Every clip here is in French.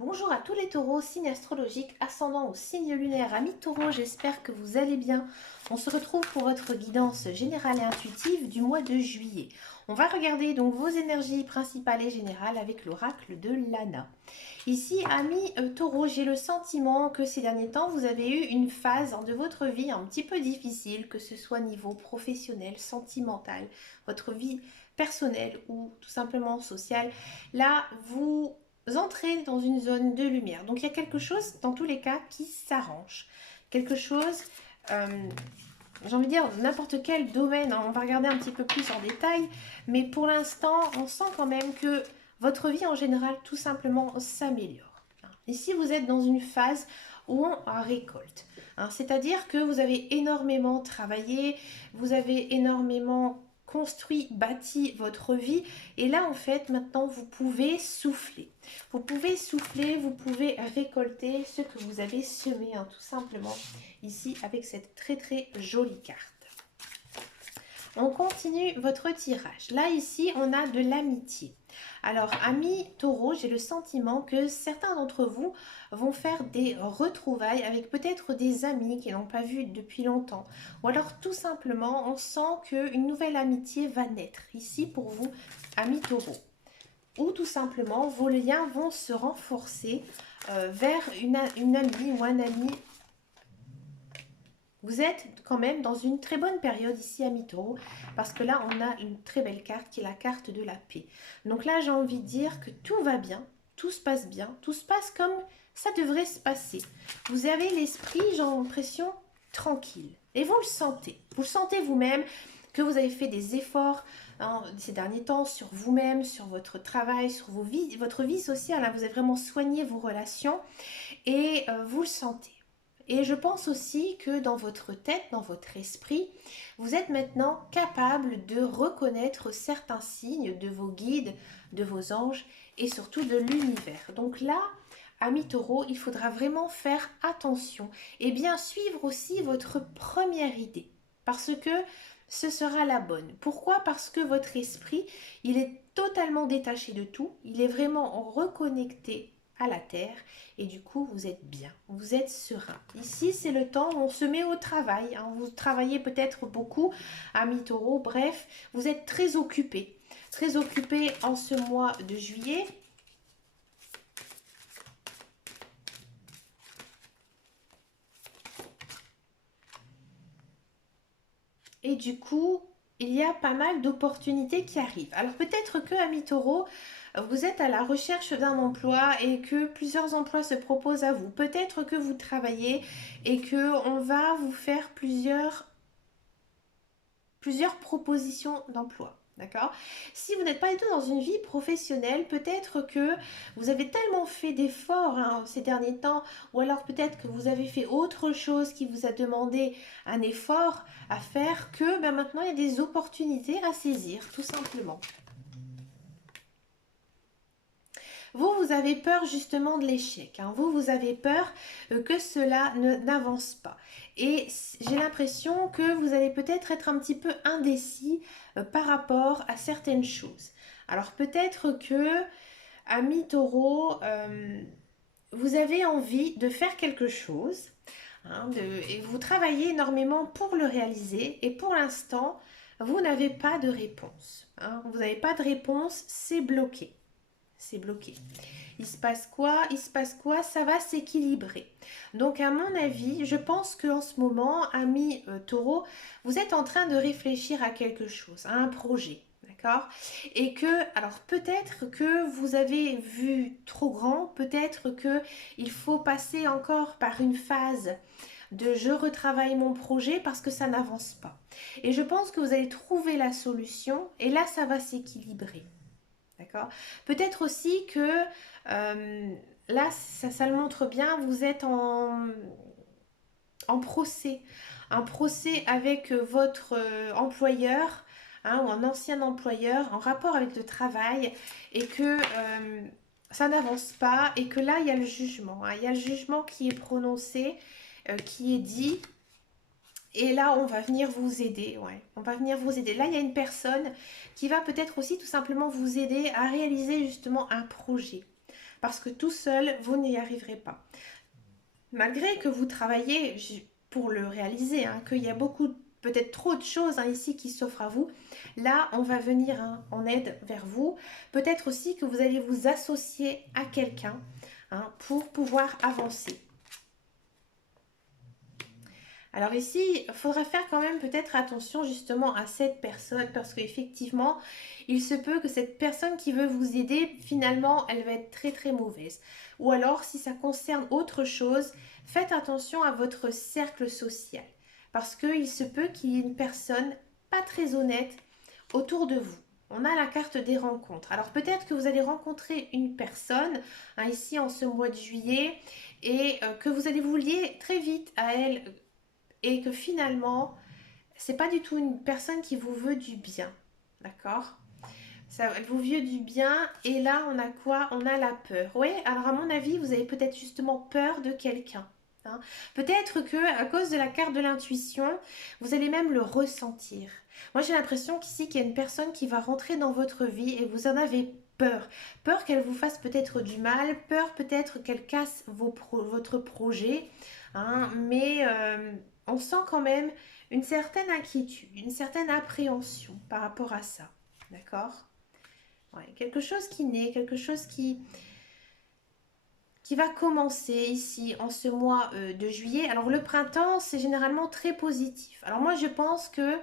Bonjour à tous les taureaux, signe astrologique, ascendant au signe lunaire, amis taureaux, j'espère que vous allez bien. On se retrouve pour votre guidance générale et intuitive du mois de juillet. On va regarder donc vos énergies principales et générales avec l'oracle de Lana. Ici, amis taureaux, j'ai le sentiment que ces derniers temps, vous avez eu une phase de votre vie un petit peu difficile, que ce soit niveau professionnel, sentimental, votre vie personnelle ou tout simplement sociale. Là, vous entrez dans une zone de lumière. Donc il y a quelque chose, dans tous les cas, qui s'arrange. Quelque chose, euh, j'ai envie de dire, n'importe quel domaine, hein, on va regarder un petit peu plus en détail, mais pour l'instant, on sent quand même que votre vie en général, tout simplement, s'améliore. Ici, vous êtes dans une phase où on récolte. C'est-à-dire que vous avez énormément travaillé, vous avez énormément construit, bâti votre vie. Et là, en fait, maintenant, vous pouvez souffler. Vous pouvez souffler, vous pouvez récolter ce que vous avez semé, tout simplement, ici, avec cette très très jolie carte. On continue votre tirage. Là, ici, on a de l'amitié. Alors, amis taureaux, j'ai le sentiment que certains d'entre vous vont faire des retrouvailles avec peut-être des amis qu'ils n'ont pas vus depuis longtemps. Ou alors, tout simplement, on sent qu'une nouvelle amitié va naître ici pour vous, amis taureaux. Ou tout simplement, vos liens vont se renforcer vers une amie ou un ami. Vous êtes quand même dans une très bonne période ici à Taureau, parce que là on a une très belle carte qui est la carte de la paix. Donc là j'ai envie de dire que tout va bien, tout se passe bien, tout se passe comme ça devrait se passer. Vous avez l'esprit, j'ai l'impression, tranquille. Et vous le sentez. Vous le sentez vous-même que vous avez fait des efforts ces derniers temps sur vous-même, sur votre travail, sur votre vie sociale. Vous avez vraiment soigné vos relations et vous le sentez. Et je pense aussi que dans votre tête, dans votre esprit, vous êtes maintenant capable de reconnaître certains signes de vos guides, de vos anges et surtout de l'univers. Donc là, amis taureaux, il faudra vraiment faire attention et bien suivre aussi votre première idée parce que ce sera la bonne. Pourquoi? Parce que votre esprit, il est totalement détaché de tout, il est vraiment reconnecté à la terre et du coup vous êtes bien, vous êtes serein. Ici c'est le temps où on se met au travail, vous travaillez peut-être beaucoup, amis taureaux, bref, vous êtes très occupés en ce mois de juillet. Et du coup, il y a pas mal d'opportunités qui arrivent. Alors peut-être que, amis taureaux, vous êtes à la recherche d'un emploi et que plusieurs emplois se proposent à vous. Peut-être que vous travaillez et que on va vous faire plusieurs propositions d'emploi. D'accord? Si vous n'êtes pas du tout dans une vie professionnelle, peut-être que vous avez tellement fait d'efforts ces derniers temps, ou alors peut-être que vous avez fait autre chose qui vous a demandé un effort à faire, que maintenant il y a des opportunités à saisir, tout simplement. Vous avez peur justement de l'échec. Vous avez peur que cela n'avance pas. Et j'ai l'impression que vous allez peut-être être un petit peu indécis par rapport à certaines choses. Alors peut-être que, amis taureau, vous avez envie de faire quelque chose et vous travaillez énormément pour le réaliser et pour l'instant, vous n'avez pas de réponse. Vous n'avez pas de réponse, c'est bloqué. C'est bloqué. Il se passe quoi? Il se passe quoi? Ça va s'équilibrer. Donc à mon avis, je pense qu'en ce moment, amis taureau, vous êtes en train de réfléchir à quelque chose, à un projet. D'accord? Et que, alors peut-être que vous avez vu trop grand, peut-être que il faut passer encore par une phase de je retravaille mon projet parce que ça n'avance pas. Et je pense que vous allez trouver la solution et là ça va s'équilibrer. D'accord? Peut-être aussi que là, ça le montre bien, vous êtes en procès. Un procès avec votre employeur ou un ancien employeur en rapport avec le travail et que ça n'avance pas et que là, il y a le jugement. Il y a le jugement qui est prononcé, qui est dit. Et là, on va venir vous aider, ouais. On va venir vous aider. Là, il y a une personne qui va peut-être aussi tout simplement vous aider à réaliser justement un projet. parce que tout seul, vous n'y arriverez pas. Malgré que vous travaillez pour le réaliser, hein, qu'il y a beaucoup, peut-être trop de choses ici qui s'offrent à vous, là, on va venir en aide vers vous. Peut-être aussi que vous allez vous associer à quelqu'un pour pouvoir avancer. Alors ici, il faudra faire quand même peut-être attention justement à cette personne parce qu'effectivement, il se peut que cette personne qui veut vous aider, finalement, elle va être très très mauvaise. Ou alors, si ça concerne autre chose, faites attention à votre cercle social parce qu'il se peut qu'il y ait une personne pas très honnête autour de vous. On a la carte des rencontres. Alors peut-être que vous allez rencontrer une personne ici en ce mois de juillet et que vous allez vous lier très vite à elle et que finalement, c'est pas du tout une personne qui vous veut du bien. D'accord? Ça, elle vous veut du bien et là, on a quoi? On a la peur. Oui, alors à mon avis, vous avez peut-être justement peur de quelqu'un. Hein. Peut-être que à cause de la carte de l'intuition, vous allez même le ressentir. Moi, j'ai l'impression qu'ici, qu'il y a une personne qui va rentrer dans votre vie et vous en avez peur. Peur qu'elle vous fasse peut-être du mal, peur peut-être qu'elle casse votre projet. Hein, mais on sent quand même une certaine inquiétude, une certaine appréhension par rapport à ça. D'accord? Ouais, quelque chose qui naît, quelque chose qui va commencer ici en ce mois de juillet. Alors le printemps, c'est généralement très positif. Alors moi, je pense que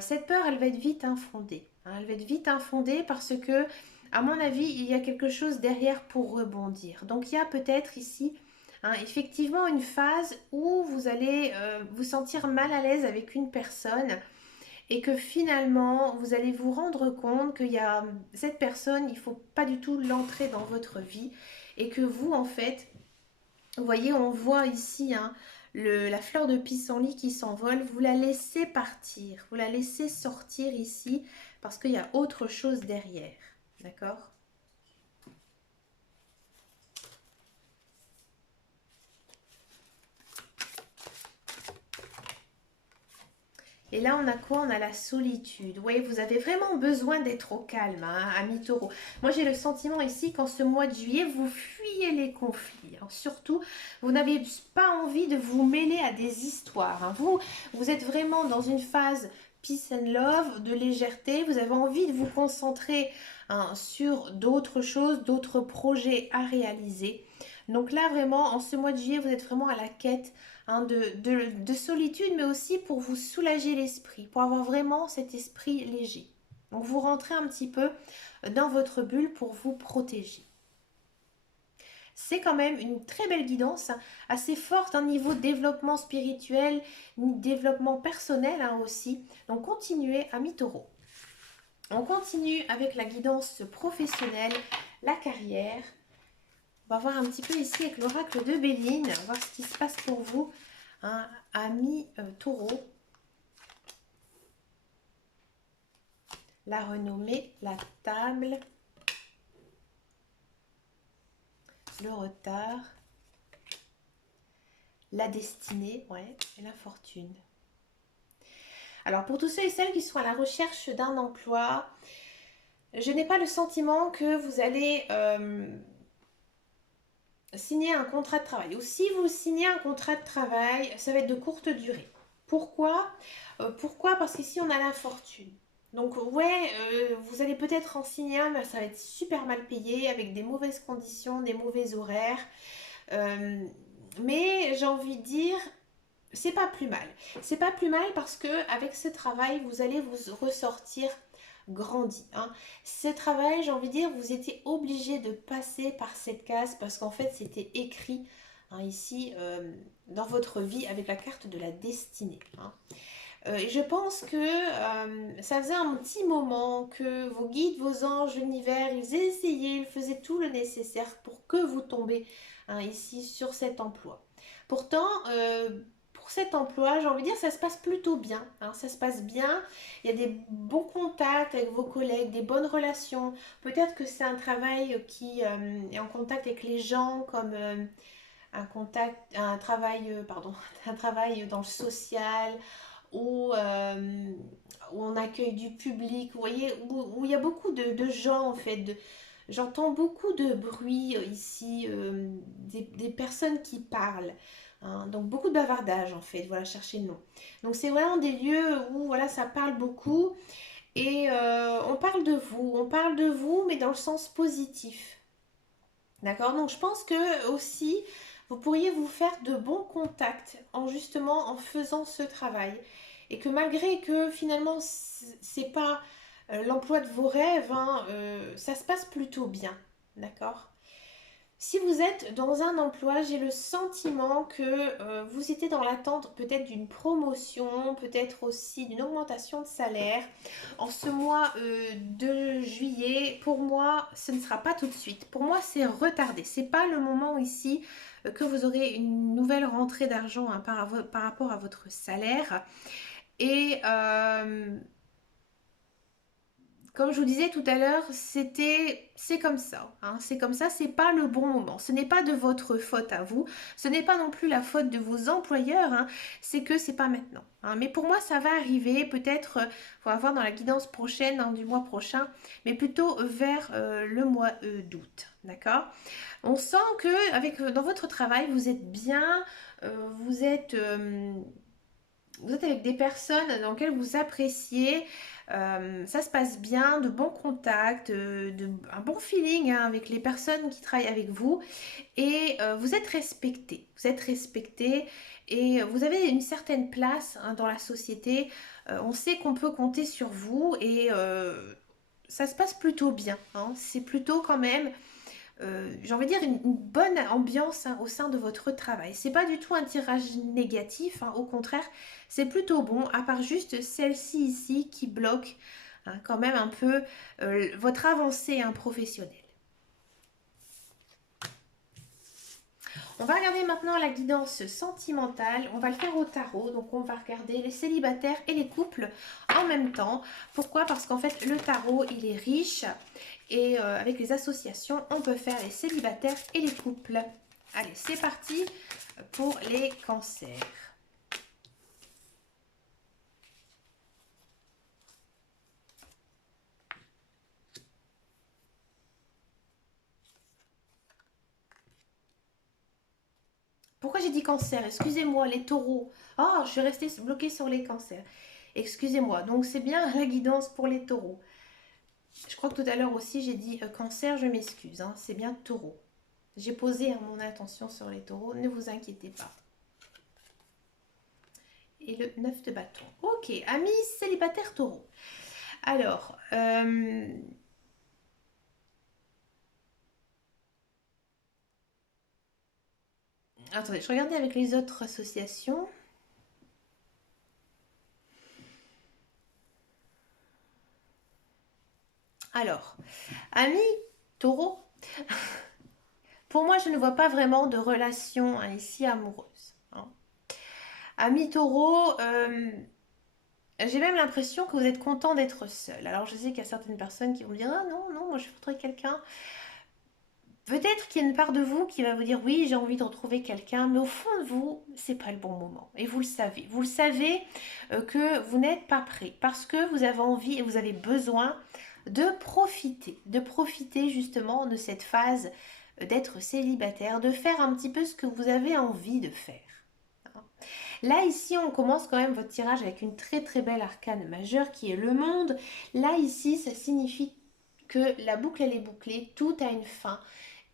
cette peur, elle va être vite infondée. Hein, elle va être vite infondée parce que, à mon avis, il y a quelque chose derrière pour rebondir. Donc il y a peut-être ici effectivement une phase où vous allez vous sentir mal à l'aise avec une personne et que finalement vous allez vous rendre compte qu'il y a cette personne, il ne faut pas du tout l'entrer dans votre vie et que vous en fait, vous voyez, on voit ici la fleur de pissenlit qui s'envole, vous la laissez partir, vous la laissez sortir ici parce qu'il y a autre chose derrière, d'accord? Et là, on a quoi? On a la solitude. Oui, vous avez vraiment besoin d'être au calme, ami taureau. Moi, j'ai le sentiment ici qu'en ce mois de juillet, vous fuyez les conflits. Hein. Surtout, vous n'avez pas envie de vous mêler à des histoires. Hein. Vous êtes vraiment dans une phase peace and love, de légèreté. Vous avez envie de vous concentrer sur d'autres choses, d'autres projets à réaliser. Donc là, vraiment, en ce mois de juillet, vous êtes vraiment à la quête de solitude, mais aussi pour vous soulager l'esprit, pour avoir vraiment cet esprit léger. Donc vous rentrez un petit peu dans votre bulle pour vous protéger. C'est quand même une très belle guidance, assez forte, un niveau de développement spirituel, développement personnel aussi. Donc continuez, amis taureau. On continue avec la guidance professionnelle, la carrière. On va voir un petit peu ici avec l'oracle de Béline, voir ce qui se passe pour vous, ami taureau. La renommée, la table, le retard, la destinée, ouais, et la fortune. Alors pour tous ceux et celles qui sont à la recherche d'un emploi, je n'ai pas le sentiment que vous allez signer un contrat de travail. Ou si vous signez un contrat de travail, ça va être de courte durée. Pourquoi? Pourquoi? Parce qu'ici on a l'infortune. Donc ouais, vous allez peut-être en signer un, mais ça va être super mal payé, avec des mauvaises conditions, des mauvais horaires. Mais j'ai envie de dire, c'est pas plus mal. C'est pas plus mal parce que avec ce travail, vous allez vous ressortir grandi. Hein. Ce travail, j'ai envie de dire, vous étiez obligé de passer par cette case parce qu'en fait, c'était écrit ici dans votre vie avec la carte de la destinée. Hein. Et je pense que ça faisait un petit moment que vos guides, vos anges, l'univers, ils essayaient, ils faisaient tout le nécessaire pour que vous tombez ici sur cet emploi. Pourtant, pour cet emploi, j'ai envie de dire, ça se passe plutôt bien. Hein, ça se passe bien. Il y a des bons contacts avec vos collègues, des bonnes relations. Peut-être que c'est un travail qui est en contact avec les gens, comme un travail, un travail dans le social, où, où on accueille du public, vous voyez, où il y a beaucoup de gens en fait, J'entends beaucoup de bruit ici, des personnes qui parlent. Hein, donc beaucoup de bavardage en fait, voilà, chercher le nom. Donc c'est vraiment des lieux où voilà, ça parle beaucoup et on parle de vous, mais dans le sens positif. D'accord? Donc je pense que aussi, vous pourriez vous faire de bons contacts en justement en faisant ce travail. Et que malgré que finalement, c'est pas l'emploi de vos rêves, hein, ça se passe plutôt bien. D'accord? Si vous êtes dans un emploi, j'ai le sentiment que vous étiez dans l'attente peut-être d'une promotion, peut-être aussi d'une augmentation de salaire. En ce mois de juillet, pour moi, ce ne sera pas tout de suite. Pour moi, c'est retardé. C'est pas le moment ici que vous aurez une nouvelle rentrée d'argent hein, par rapport à votre salaire. Et comme je vous disais tout à l'heure, c'est comme ça. Hein, c'est comme ça, c'est pas le bon moment. Ce n'est pas de votre faute à vous. Ce n'est pas non plus la faute de vos employeurs. Hein, c'est que c'est pas maintenant. Hein. Mais pour moi, ça va arriver. Peut-être, faut avoir dans la guidance prochaine, hein, du mois prochain, mais plutôt vers le mois d'août. D'accord? On sent que dans votre travail, vous êtes bien. Vous êtes vous êtes avec des personnes dans lesquelles vous appréciez, ça se passe bien, de bons contacts, un bon feeling hein, avec les personnes qui travaillent avec vous et vous êtes respecté. Vous êtes respecté et vous avez une certaine place hein, dans la société. On sait qu'on peut compter sur vous et ça se passe plutôt bien. Hein. C'est plutôt quand même j'ai envie de dire, une bonne ambiance hein, au sein de votre travail. C'est pas du tout un tirage négatif, hein, au contraire, c'est plutôt bon, à part juste celle-ci ici qui bloque hein, quand même un peu votre avancée hein, professionnelle. On va regarder maintenant la guidance sentimentale. On va le faire au tarot. Donc, on va regarder les célibataires et les couples en même temps. Pourquoi? Parce qu'en fait, le tarot, il est riche. Et avec les associations, on peut faire les célibataires et les couples. Allez, c'est parti pour les cancers. Pourquoi j'ai dit cancer? Excusez-moi, les taureaux. Ah, je suis restée bloquée sur les cancers. Excusez-moi. Donc, c'est bien la guidance pour les taureaux. Je crois que tout à l'heure aussi, j'ai dit cancer, je m'excuse. Hein, c'est bien taureau. J'ai posé mon attention sur les taureaux, ne vous inquiétez pas. Et le 9 de bâton. Ok, amis célibataires taureaux. Alors, attendez, je regardais avec les autres associations. Alors, amis taureaux, pour moi, je ne vois pas vraiment de relation hein, ici amoureuse. Hein. Amis taureaux, j'ai même l'impression que vous êtes content d'être seul. Alors, je sais qu'il y a certaines personnes qui vont dire ah non, non, moi je veux trouver quelqu'un. Peut-être qu'il y a une part de vous qui va vous dire oui, j'ai envie de retrouver quelqu'un, mais au fond de vous, c'est pas le bon moment. Et vous le savez. Vous le savez que vous n'êtes pas prêt parce que vous avez envie et vous avez besoin de profiter justement de cette phase d'être célibataire, de faire un petit peu ce que vous avez envie de faire. Là, ici, on commence quand même votre tirage avec une très très belle arcane majeure qui est le monde. Là, ici, ça signifie que la boucle, elle est bouclée, tout a une fin.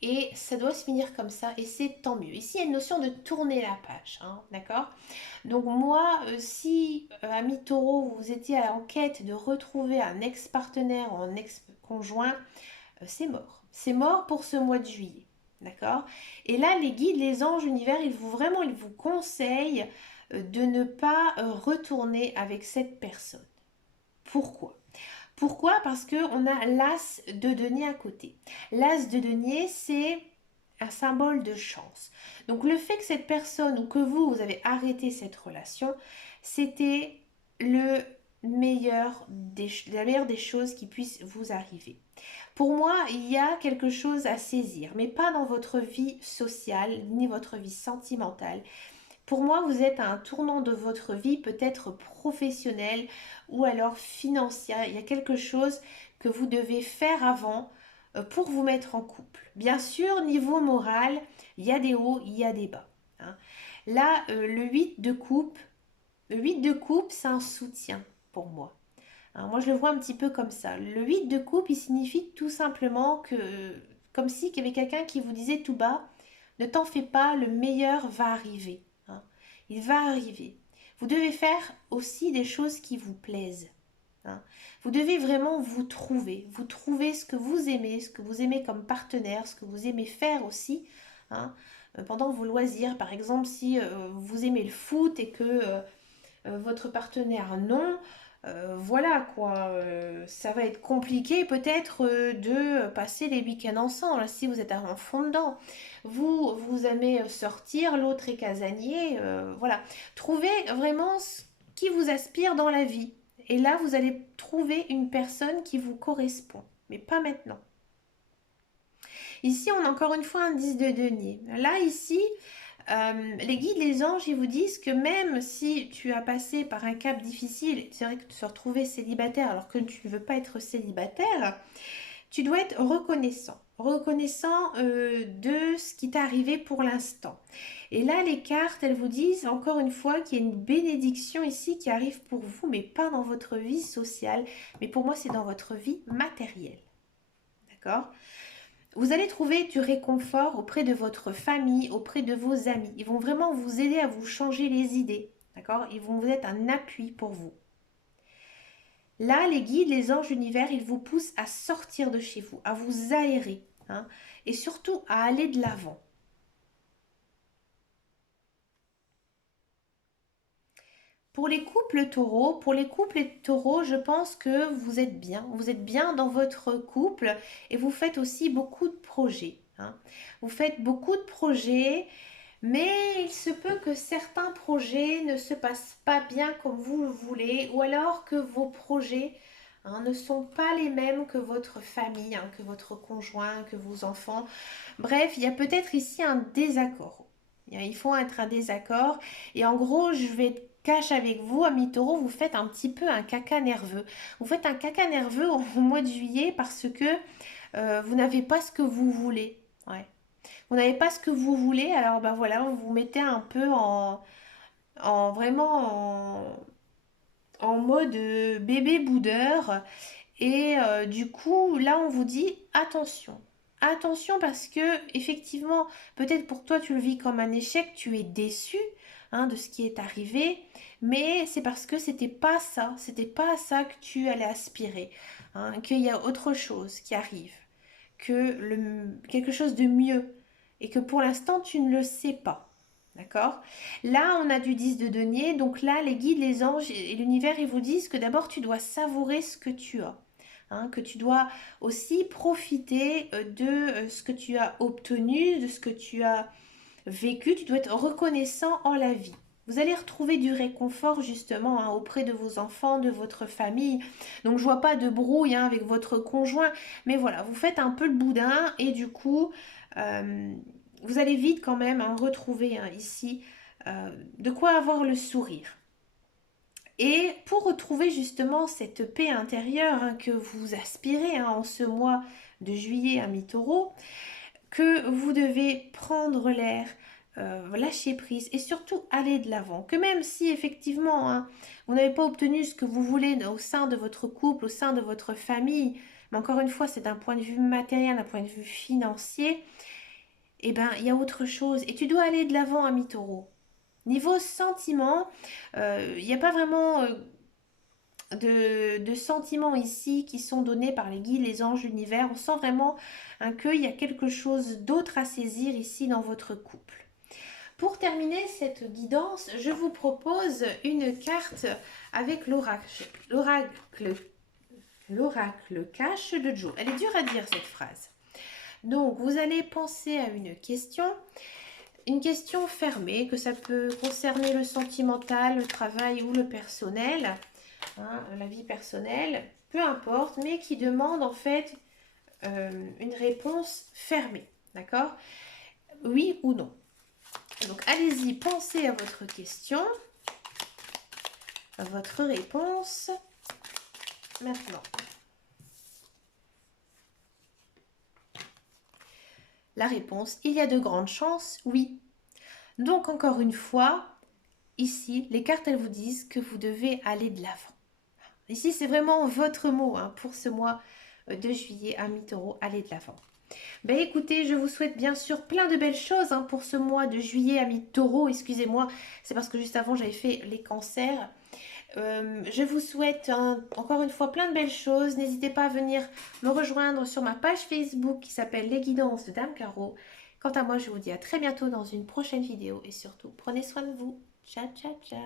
Et ça doit se finir comme ça, et c'est tant mieux. Ici, il y a une notion de tourner la page, hein, d'accord? Donc moi, si, ami taureau, vous étiez à l'enquête de retrouver un ex-partenaire ou un ex-conjoint, c'est mort. C'est mort pour ce mois de juillet, d'accord? Et là, les guides, les anges, l'univers, ils vous conseillent de ne pas retourner avec cette personne. Pourquoi? Pourquoi? Parce qu'on a l'as de denier à côté. L'as de denier, c'est un symbole de chance. Donc le fait que cette personne ou que vous avez arrêté cette relation, c'était la meilleure des choses qui puissent vous arriver. Pour moi, il y a quelque chose à saisir, mais pas dans votre vie sociale ni votre vie sentimentale. Pour moi, vous êtes à un tournant de votre vie, peut-être professionnel ou alors financière. Il y a quelque chose que vous devez faire avant pour vous mettre en couple. Bien sûr, niveau moral, il y a des hauts, il y a des bas. Hein. Là, le 8 de coupe, c'est un soutien pour moi. Hein, moi, je le vois un petit peu comme ça. Le 8 de coupe, il signifie tout simplement que, comme si il y avait quelqu'un qui vous disait tout bas, ne t'en fais pas, le meilleur va arriver. Hein. Il va arriver. Vous devez faire aussi des choses qui vous plaisent. Hein. Vous devez vraiment vous trouver ce que vous aimez comme partenaire, ce que vous aimez faire aussi. Hein. Pendant vos loisirs, par exemple, si vous aimez le foot et que votre partenaire non, voilà quoi, ça va être compliqué peut-être de passer les week-ends ensemble si vous êtes en fond dedans. Vous aimez sortir, l'autre est casanier, voilà. Trouvez vraiment ce qui vous aspire dans la vie. Et là, vous allez trouver une personne qui vous correspond, mais pas maintenant. Ici, on a encore une fois un 10 de denier. Là, ici, les guides, les anges, ils vous disent que même si tu as passé par un cap difficile, c'est vrai que de se retrouver célibataire alors que tu ne veux pas être célibataire, tu dois être reconnaissant. Reconnaissant de ce qui t'est arrivé pour l'instant. Et là, les cartes, elles vous disent encore une fois qu'il y a une bénédiction ici qui arrive pour vous, mais pas dans votre vie sociale, mais pour moi, c'est dans votre vie matérielle. D'accord ? Vous allez trouver du réconfort auprès de votre famille, auprès de vos amis. Ils vont vraiment vous aider à vous changer les idées. D'accord ? Ils vont vous être un appui pour vous. Là, les guides, les anges univers, ils vous poussent à sortir de chez vous, à vous aérer. Hein, et surtout à aller de l'avant. Pour les couples taureaux, je pense que vous êtes bien. Vous êtes bien dans votre couple et vous faites aussi beaucoup de projets. Hein. Vous faites beaucoup de projets, mais il se peut que certains projets ne se passent pas bien comme vous le voulez, ou alors que vos projets ne sont pas les mêmes que votre famille, que votre conjoint, que vos enfants. Bref, il y a peut-être ici un désaccord. Il faut être un désaccord. Et en gros, je vais être cash avec vous, amis taureaux, vous faites un petit peu un caca nerveux. Vous faites un caca nerveux au mois de juillet parce que vous n'avez pas ce que vous voulez. Ouais. Vous n'avez pas ce que vous voulez, alors ben voilà, vous vous mettez un peu en mode bébé boudeur. Et du coup, là, on vous dit attention. Attention parce que effectivement, peut-être pour toi, tu le vis comme un échec, tu es déçu de ce qui est arrivé, mais c'est parce que c'était pas à ça que tu allais aspirer, qu'il y a autre chose qui arrive, quelque chose de mieux, et que pour l'instant, tu ne le sais pas. D'accord? Là, on a du 10 de denier, donc là, les guides, les anges et l'univers, ils vous disent que d'abord, tu dois savourer ce que tu as. Que tu dois aussi profiter de ce que tu as obtenu, de ce que tu as vécu. Tu dois être reconnaissant en la vie. Vous allez retrouver du réconfort justement auprès de vos enfants, de votre famille. Donc je vois pas de brouille avec votre conjoint, mais voilà, vous faites un peu le boudin et du coup, vous allez vite quand même retrouver ici de quoi avoir le sourire. Et pour retrouver justement cette paix intérieure que vous aspirez en ce mois de juillet à mi-taureau, que vous devez prendre l'air, lâcher prise et surtout aller de l'avant. Que même si effectivement vous n'avez pas obtenu ce que vous voulez au sein de votre couple, au sein de votre famille, mais encore une fois c'est d'un point de vue matériel, d'un point de vue financier, eh bien il y a autre chose et tu dois aller de l'avant à mi-taureau. Niveau sentiment, il n'y a pas vraiment de sentiments ici qui sont donnés par les guides, les anges, l'univers. On sent vraiment qu'il y a quelque chose d'autre à saisir ici dans votre couple. Pour terminer cette guidance, je vous propose une carte avec l'oracle cache de Joe. Elle est dure à dire cette phrase. Donc vous allez penser à une question fermée, que ça peut concerner le sentimental, le travail ou le personnel, la vie personnelle, peu importe, mais qui demande en fait une réponse fermée, d'accord? Oui ou non. Donc allez-y, pensez à votre question, à votre réponse, maintenant. La réponse, il y a de grandes chances, oui. Donc encore une fois, ici, les cartes, elles vous disent que vous devez aller de l'avant. Ici, c'est vraiment votre mot hein, pour ce mois de juillet, amis taureaux, aller de l'avant. Ben écoutez, je vous souhaite bien sûr plein de belles choses hein, pour ce mois de juillet, amis taureaux. Excusez-moi, c'est parce que juste avant, j'avais fait les cancers. Je vous souhaite encore une fois plein de belles choses. N'hésitez pas à venir me rejoindre sur ma page Facebook qui s'appelle Les Guidances de Dame Caro. Quant à moi, je vous dis à très bientôt dans une prochaine vidéo et surtout, prenez soin de vous. Ciao, ciao, ciao.